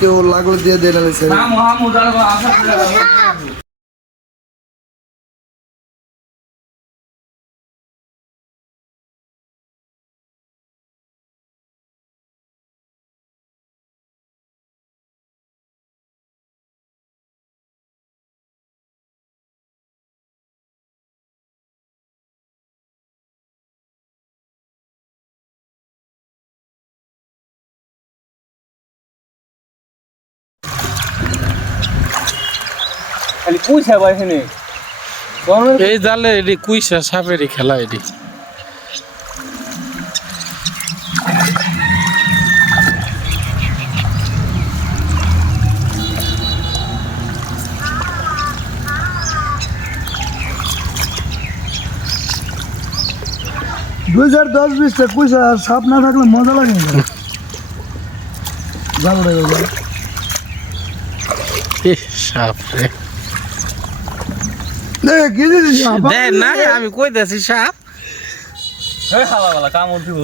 কেউ লাগলে দিয়ে দেন খালি কুইছা ভাই এখানে এই জালে এটি কুইসা সাপেরই খেলা এটি দুই 2010-20 কুইসা সাপ না থাকলে মজা লাগে না জাল উড়ে গেল সাপ রে দেখ না আমি কইতেছি সাপ এই হাওয়া কামড় দিব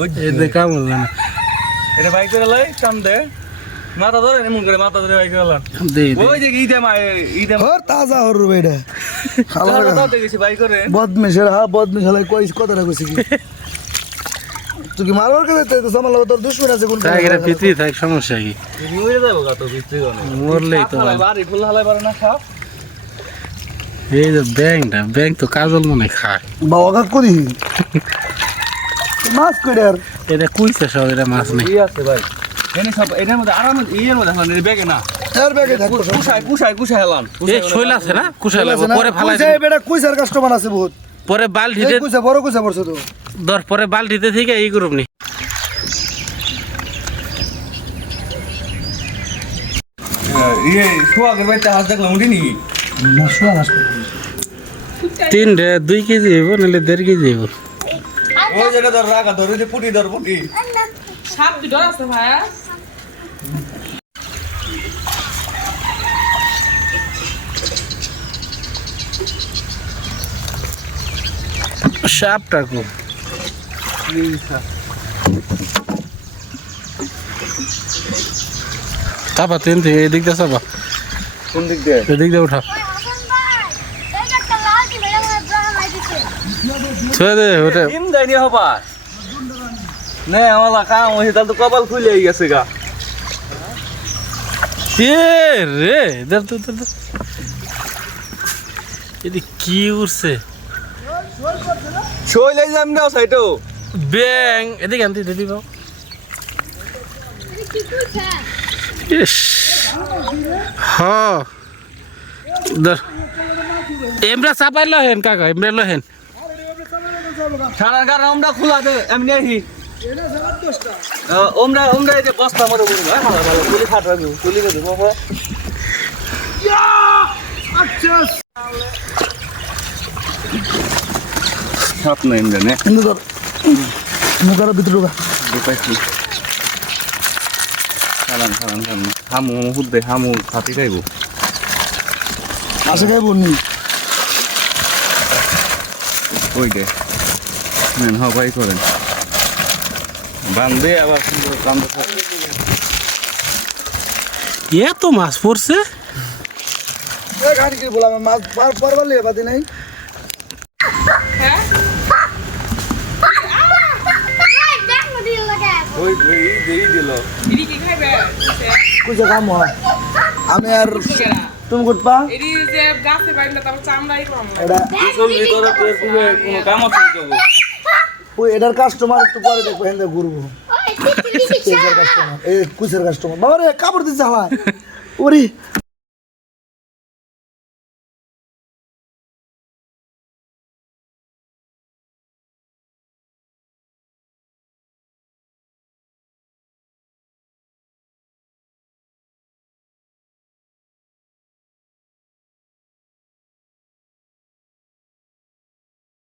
এই কামড় না এটা বাইক করে লাই কাম দে মাথা ধরে এমন করে মাথা ধরে বাইক করে লান দে ওই যে ঈদে ওর তাজা হর বেটা হাওয়া দাও গেছি বাইক করে বদমেশের বদমেশ হালাই কই কথাটা কইছি কি তুই কি মারবার কে তো সামাল তোর দুশমন আছে কোন তাইরা পিতি থাক সমস্যা কি মরে যাবো কত বিক্রি করে মরলেই তো বাড়ি ফুল হালাই পারে না সাপ এই যে ব্যাং তো কাজল মনে খায় বাবা কাক করি মাছ করে আর এটা কুইসা সব এটা মাছ নেই ই আছে ভাই এনে সব এটার মধ্যে আরাম ইয়ের মধ্যে হালান ব্যাগে না এর ব্যাগে থাকতো কুশাই হালান এই শৈল আছে না কুশাইল পরে ফালাই কুইসা বেটা কুইসার কাস্টমার আছে বহুত পরে বালতিতে কুইসা বড় কুইসা পড়ছে তো দর পরে বালতিতে থেকে এই গ্রুপ নি ইয়ে সোয়াগের বাইতে হাত দেখলাম উঠিনি না শুয়া মাছ 2 কেজি হইব নাহলে 1.5 কেজি হইব ওই যেটা ধর রাখা ধর ওই যে পুটি সাপ দুটো আছে ভাইয়া সাপটা কো চাপা তিন থেকে এদিক দিয়ে চাপা কোন দিক দিয়ে এদিক দিয়ে উঠা ছুঁয়ে দে ওটা ডিম দেয়নি হবা নে আমার কাম হইছে তাহলে তো কপাল খুলে গেছে গা রে ধর এদি কি উড়ছে শৈলে যাম না সাইটো ব্যাং এদিকে আনতে দিদি বাবু ইস হ ধর এমরা চাপাই লহেন কাকা এমরা লহেন সারার কারণ আমরা খোলা দে এমনি আহি ওমরা এই যে বস্তা মতো বলি ভাই ভালো ভালো তুলি খাট রাখবো তুলি দেবো বাবা সাপ নাই এমনি নে কিন্তু ধর মুখার ভিতরে ঢোকা পাইছি খালান হামু হুদ্দে হামু খাতি খাইবো আসে খাইব নি ওই দে নেন হবাই করেন বান্ধে আবার সুন্দর বান্ধে থাকে এত মাছ পড়ছে গাড়ি কি বললাম মাছ পারবার লিয়ে বাদি নাই ওই দেই দিল এডি কি খাইবে কুইসা কাম হয় আমি আর তুমি করবা এডি যে গাছে বাইনা তারপর চামড়াই কম এটা চল ভিতরে তোর কোনো কাম আছে যাবো ওই এটার কাস্টমার একটু পরে দেখবো হেন্দে ঘুরবো কুইসের কাস্টমার এই কুইসের কাস্টমার বাবা রে কাপড় দিচ্ছে হালা ওরে